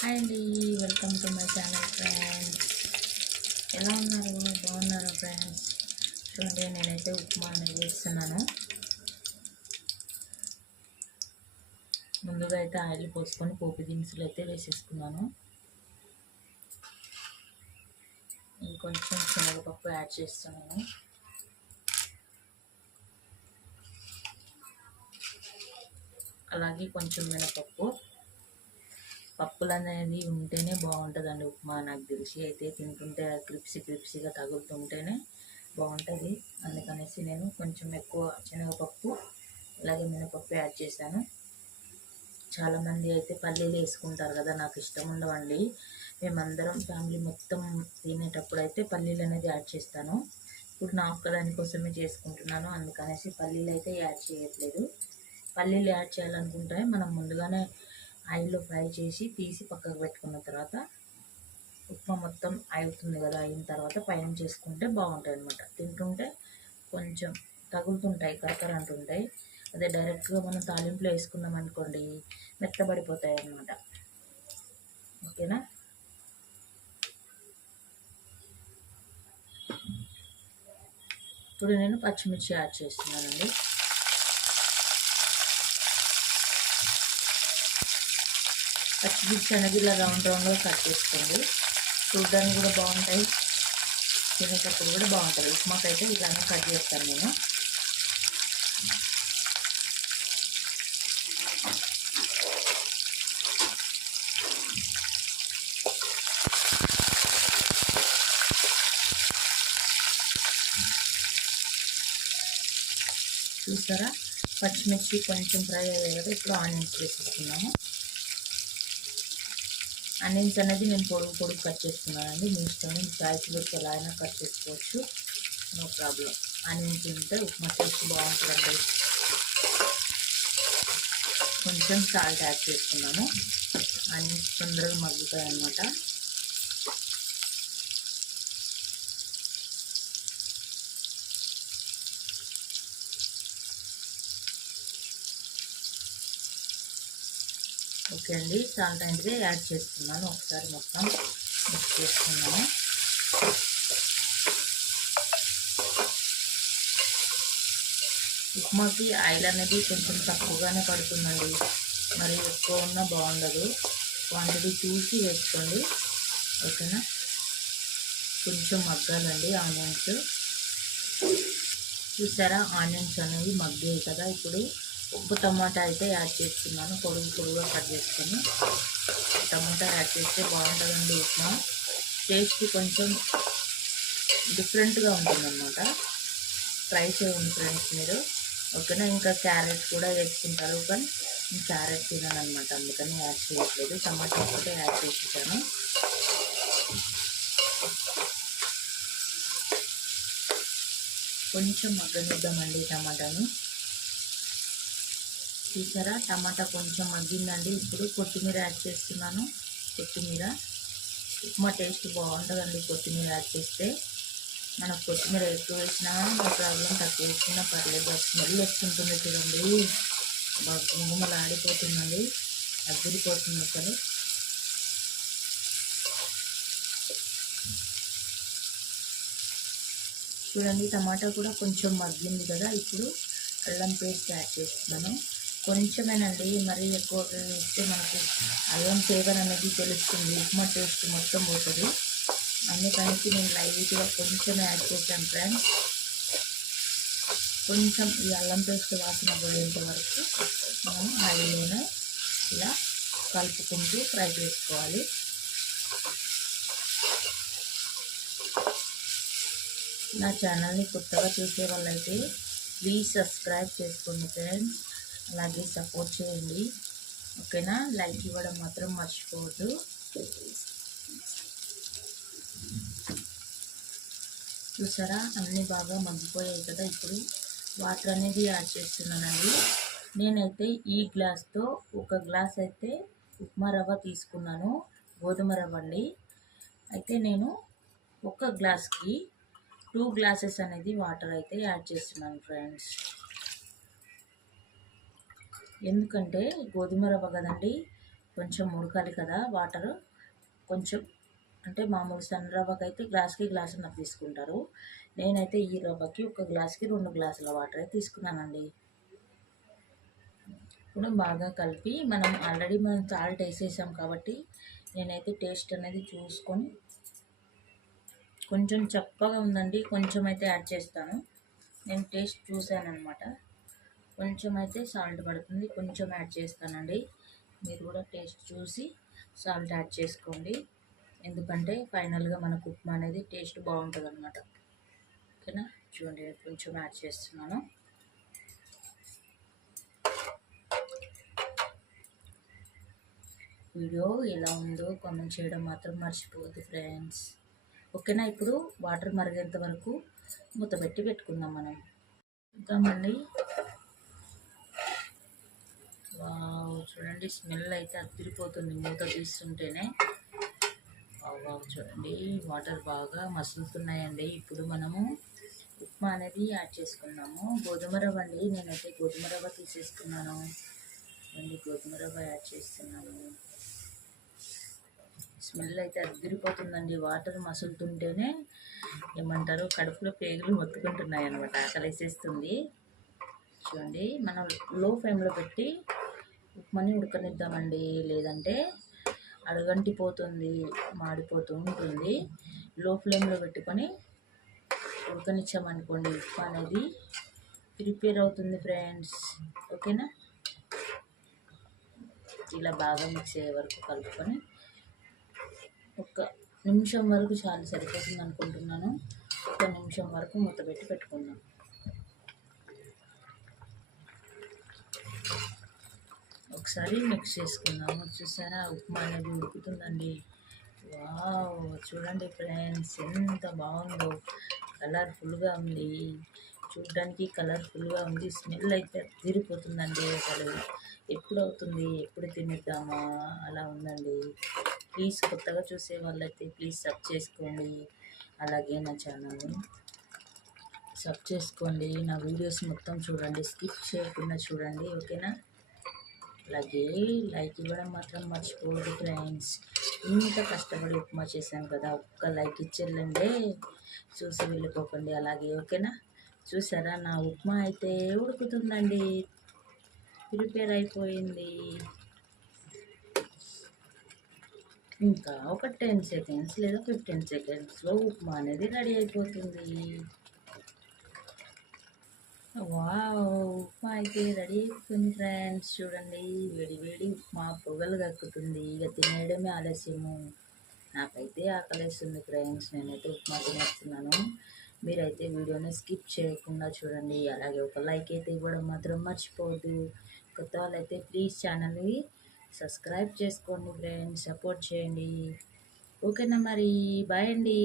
Hi అండి, welcome to my channel friends. ఎలా ఉన్నారు? బాగున్నారా ఫ్రెండ్స్? చూడండి, నేనైతే ఉప్మా అనేది చేస్తున్నాను. ముందుగా అయితే ఆయిల్ పోసుకొని పోపు దినుసులు అయితే వేసేసుకున్నాను. ఇంకొంచెం శనగపప్పు యాడ్ చేస్తున్నాను. అలాగే కొంచెం మినపప్పు. పప్పులు అనేది ఉంటేనే బాగుంటుందండి ఉప్మా. నాకు తెలిసి అయితే తింటుంటే క్రిప్సీగా తగులుతుంటేనే బాగుంటుంది. అందుకనేసి నేను కొంచెం ఎక్కువ శనగపప్పు అలాగే మినపప్పు యాడ్ చేశాను. చాలామంది అయితే పల్లీలు వేసుకుంటారు కదా, నాకు ఇష్టం ఉండవండి. మేమందరం ఫ్యామిలీ మొత్తం తినేటప్పుడు అయితే పల్లీలు అనేది యాడ్ చేస్తాను. ఇప్పుడు నా ఒక్కదాని కోసమే చేసుకుంటున్నాను, అందుకనేసి పల్లీలు అయితే యాడ్ చేయట్లేదు. పల్లీలు యాడ్ చేయాలనుకుంటే మనం ముందుగానే ఆయిల్లో ఫ్రై చేసి తీసి పక్కకు పెట్టుకున్న తర్వాత ఉప్మా మొత్తం అవుతుంది కదా, అయిన తర్వాత పైన చేసుకుంటే బాగుంటుంది అనమాట. తింటుంటే కొంచెం తగులుతుంటాయి, కరకర అంటుంటాయి. అదే డైరెక్ట్గా మనం తాలింపులో వేసుకున్నాం అనుకోండి, మెత్తబడిపోతాయి అన్నమాట. ఓకేనా? ఇప్పుడు నేను పచ్చిమిర్చి యాడ్ చేస్తున్నానండి. పచ్చిమిర్చి అనేది ఇలా రౌండ్గా కట్ చేసుకోండి. చూడడానికి కూడా బాగుంటాయి, తినేటప్పుడు కూడా బాగుంటుంది. ఉప్మాకైతే ఇలానే కట్ చేస్తాను నేను. చూసారా, పచ్చిమిర్చి కొంచెం ఫ్రై అయ్యాయి కదా, ఇప్పుడు ఆనియన్స్ వేసేస్తున్నాము. ఆనియన్స్ అనేది నేను పొడుగు కట్ చేస్తున్నానండి. మీ ఇష్టం, చాయ్కి పెట్టి ఎలా అయినా కట్ చేసుకోవచ్చు, నో ప్రాబ్లం. ఆనియన్స్ తింటే ఉప్మా టేస్ట్ బాగుంటుందండి. కొంచెం సాల్ట్ యాడ్ చేస్తున్నాను, ఆనియన్స్ తొందరగా మగ్గుతాయి అన్నమాట. ఓకే అండి, సాల్ట్ అనేది యాడ్ చేస్తున్నాను. ఒకసారి మొత్తం మిక్స్ చేసుకున్నాను. ఉప్మాకి ఆయిల్ అనేది కొంచెం తక్కువగానే పడుతుందండి, మరి ఎక్కువ ఉన్నా బాగుండదు. క్వాంటిటీ చూసి వేసుకోండి, ఓకేనా? కొంచెం మగ్గాలండి ఆనియన్స్. చూసారా, ఆనియన్స్ అనేవి మగ్గాయి కదా. ఇప్పుడు ఉప్పు టమాటా అయితే యాడ్ చేస్తున్నాను. పొడుగుగా కట్ చేసుకొని టమాటా యాడ్ చేస్తే బాగుంటుందండి ఉప్మా. టేస్ట్ కొంచెం డిఫరెంట్గా ఉంటుందన్నమాట. ట్రై చేయండి ఫ్రెండ్స్ మీరు, ఓకేనా? ఇంకా క్యారెట్ కూడా వేసుకుంటారు, కానీ క్యారెట్ తినను అనమాట, అందుకని యాడ్ చేయట్లేదు. టమాటా ఒకటే యాడ్ చేసేసాను. కొంచెం మగ్గనిద్దామండి టమాటాను. చూసారా, టమాటా కొంచెం మగ్గిందండి. ఇప్పుడు కొత్తిమీర యాడ్ చేస్తున్నాను. కొత్తిమీర, ఉప్మా టేస్ట్ బాగుంటుందండి కొత్తిమీర యాడ్ చేస్తే. మనకు కొత్తిమీర ఎక్కువ వేసినా నో ప్రాబ్లం, తక్కువ వేసినా పర్లేదు. స్మెల్ వస్తుంటుంది చూడండి, బాగా గుమ్మలు ఆడిపోతుందండి, అగ్గిరిపోతుంది అసలు. చూడండి, టమాటా కూడా కొంచెం మగ్గింది కదా. ఇప్పుడు అల్లం పేస్ట్ యాడ్ చేస్తున్నాను. కొంచెమేనండి, మరీ ఎక్కువ వేస్తే మనకి అల్లం ఫ్లేవర్ అనేది తెలుస్తుంది, ఉప్మా టేస్ట్ మొత్తం పోతుంది. అందుకని నేను లైట్గా కొంచెం యాడ్ చేశాను ఫ్రెండ్స్. కొంచెం ఈ అల్లం పేస్ట్ వాసన పోయేంత వరకు మనం ఆయిల్లోనే ఇలా కలుపుకుంటూ ఫ్రై చేసుకోవాలి. నా ఛానల్ని కొత్తగా చూసే వాళ్ళైతే ప్లీజ్ సబ్స్క్రైబ్ చేసుకోండి ఫ్రెండ్స్, అలాగే సపోర్ట్ చేయండి, ఓకేనా? లైక్ ఇవ్వడం మాత్రం మర్చిపోవద్దు. చూసారా, అన్నీ బాగా మగ్గిపోయాయి కదా. ఇప్పుడు వాటర్ అనేది యాడ్ చేస్తున్నానండి. నేనైతే ఈ గ్లాస్తో ఒక గ్లాస్ అయితే ఉప్మా రవ్వ తీసుకున్నాను, గోధుమ రవ్వ అండి. అయితే నేను ఒక గ్లాస్కి 2 గ్లాసెస్ అనేది వాటర్ అయితే యాడ్ చేస్తున్నాను ఫ్రెండ్స్. ఎందుకంటే గోధుమ రవ్వ కదండి, కొంచెం ఉడకాలి కదా వాటర్. కొంచెం అంటే మామూలు సన్న రవ్వకి అయితే గ్లాస్కి గ్లాసున్నర తీసుకుంటారు. నేనైతే ఈ రవ్వకి ఒక గ్లాస్కి 2 గ్లాసుల వాటర్ తీసుకున్నానండి. ఇప్పుడు బాగా కలిపి మనం సాల్ట్ వేసేసాం కాబట్టి నేనైతే టేస్ట్ అనేది చూసుకొని, కొంచెం చప్పగా ఉందండి, కొంచెం అయితే యాడ్ చేస్తాను. నేను టేస్ట్ చూశానమాట, కొంచెం అయితే సాల్ట్ పడుతుంది, కొంచెం యాడ్ చేస్తానండి. మీరు కూడా టేస్ట్ చూసి సాల్ట్ యాడ్ చేసుకోండి, ఎందుకంటే ఫైనల్గా మనకు ఉప్మా అనేది టేస్ట్ బాగుంటుంది అనమాట. ఓకేనా, చూడండి కొంచెం యాడ్ చేస్తున్నాను. వీడియో ఎలా ఉందో కామెంట్ చేయడం మాత్రం మర్చిపోవద్దు ఫ్రెండ్స్. ఓకేనా, ఇప్పుడు వాటర్ మరిగేంత వరకు మూత పెట్టుకుందాం మనం. చూద్దామండి. వావ్, చూడండి స్మెల్ అయితే అదిరిపోతుంది మూత తీస్తుంటేనే. వావ్, చూడండి వాటర్ బాగా మసులుతున్నాయండి. ఇప్పుడు మనము ఉప్మా అనేది యాడ్ చేసుకున్నాము. గోధుమ రవ్వ అండి, నేనైతే గోధుమ రవ్వ తీసేసుకున్నాను అండి. గోధుమ రవ్వ యాడ్ చేస్తున్నాను. స్మెల్ అయితే అదిరిపోతుందండి. వాటర్ మసులుతుంటేనే ఏమంటారు, కడుపులో పేగులు మొత్తుకుంటున్నాయి అనమాట, ఆకలేసేస్తుంది. చూడండి, మనం లో ఫ్లేమ్లో పెట్టి ఉప్మాని ఉడకనిద్దామండి, లేదంటే అడుగంటిపోతుంది, మాడిపోతూ ఉంటుంది. లో ఫ్లేమ్లో పెట్టుకొని ఉడకనిచ్చామనుకోండి, ఉప్మా అనేది ప్రిపేర్ అవుతుంది ఫ్రెండ్స్. ఓకేనా, ఇలా బాగా మిక్స్ అయ్యే వరకు కలుపుకొని ఒక నిమిషం వరకు చాలా సరిపోతుంది అనుకుంటున్నాను. ఒక నిమిషం వరకు మూత పెట్టుకుందాం. ఒకసారి మిక్స్ చేసుకుందాము. చూసారా, ఉప్మా అనేది ఉడుకుతుందండి. వావ్, చూడండి ఫ్రెండ్స్ ఎంత బాగుందో, కలర్ఫుల్గా ఉంది, చూడడానికి కలర్ఫుల్గా ఉంది. స్మెల్ అయితే తిరిగిపోతుందండి. అసలు ఎప్పుడు అవుతుంది, ఎప్పుడు తినేద్దామా అలా ఉందండి. ప్లీజ్ కొత్తగా చూసే వాళ్ళైతే ప్లీజ్ సబ్ చేసుకోండి, అలాగే నా ఛానల్ని సబ్ చేసుకోండి. నా వీడియోస్ మొత్తం చూడండి, స్కిప్ చేయకుండా చూడండి. ఓకేనా, అలాగే లైక్ ఇవ్వడం మాత్రం మర్చిపోవద్దు ఫ్రెండ్స్. ఇంత కష్టపడి ఉప్మా చేశాను కదా, ఒక్క లైక్ ఇచ్చేళ్ళండి, చూసి వెళ్ళిపోకండి అలాగే. ఓకేనా, చూసారా నా ఉప్మా అయితే ఉడుకుతుందండి, ప్రిపేర్ అయిపోయింది. ఇంకా ఒక 10 సెకండ్స్ లేదా 15 సెకండ్స్లో ఉప్మా అనేది రెడీ అయిపోతుంది. వావ్, ఉప్మా అయితే రెడీ అయిపోతుంది ఫ్రెండ్స్. చూడండి, వేడి వేడి ఉప్మా పొగలు కక్కుతుంది. ఇక తినేయడమే ఆలస్యము. నాకైతే ఆకలేస్తుంది ఫ్రెండ్స్, నేనైతే ఉప్మా తినేస్తున్నాను. మీరైతే వీడియోని స్కిప్ చేయకుండా చూడండి, అలాగే ఒక లైక్ అయితే ఇవ్వడం మాత్రం మర్చిపోవద్దు. కొత్త వాళ్ళైతే ప్లీజ్ ఛానల్ని సబ్స్క్రైబ్ చేసుకోండి ఫ్రెండ్స్, సపోర్ట్ చేయండి. ఓకేనా, మరి బాయ్ అండి.